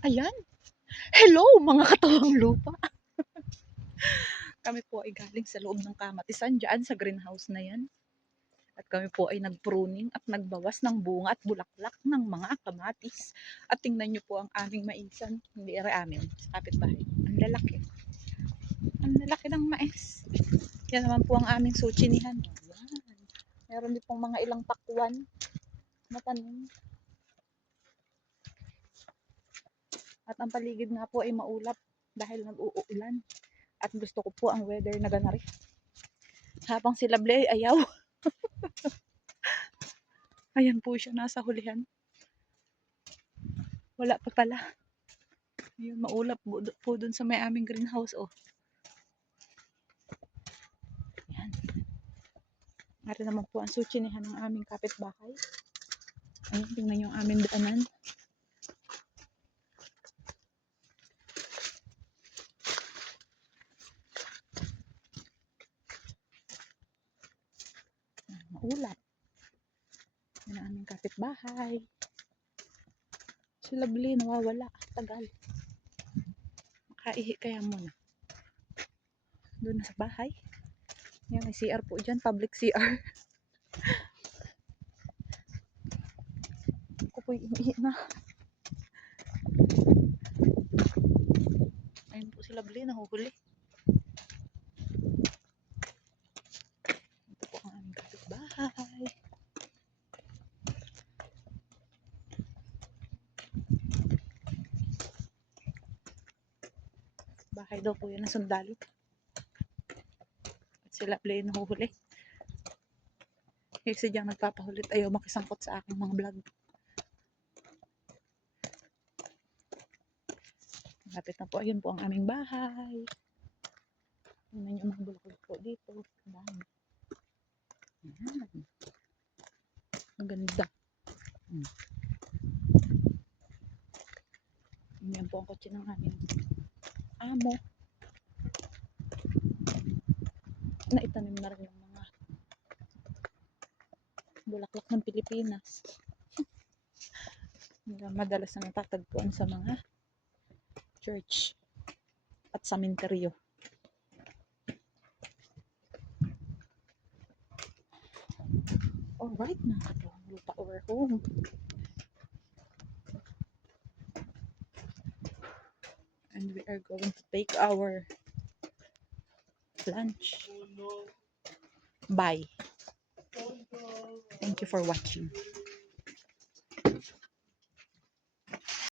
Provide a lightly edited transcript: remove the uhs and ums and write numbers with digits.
Ayan. Hello mga katawang lupa. Kami po ay galing sa loob ng kamatisan dyan sa greenhouse na yan. At kami po ay nagpruning at nagbawas ng bunga at bulaklak ng mga kamatis. At tingnan nyo po ang aming maisan. Hindi rin amin. Sa kapitbahay. Ang lalaki. Ang lalaki ng mais. Yan naman po ang aming suchinihan. Ayan. Meron din pong mga ilang pakwan na tanim. At ang paligid nga po ay maulap dahil nag-uulan. At gusto ko po ang weather na ganari. Habang si Lable ay ayaw. Ayan po siya, nasa hulihan. Wala pa pala. Ayun, maulap po dun sa may aming greenhouse. Oh. Ayan. Narin naman po ang suchinihan ng aming kapitbahay. Ayun, tingnan yung aming daanan. Maulap. Yan ang aming kapitbahay. Si Lovely nawawala. Tagal. Makaihi kaya muna. Doon na sa bahay. Yan, may CR po dyan. Public CR. Ako po iihi na. Ayun po si Lovely. Nahuhuli. Ito po ang aming kapitbahay. Bahay daw po yun ng sundalo. At sila play nahuhuli. Kasi diyang nagpapahulit. Ayaw makisangkot sa aking mga vlog. Lapit na po. Ayun po ang aming bahay. Tingnan yung mga bulaklak po dito. Dami. Ayan. Ang ganda. Yan po ang kotse ng aming amo. Naitanim na rin yung mga bulaklak ng Pilipinas. Madalas na natatagpuan sa mga church at sementeryo. Alright, mga katawang lupa, we're home. And we are going to take our lunch. Bye. Thank you for watching.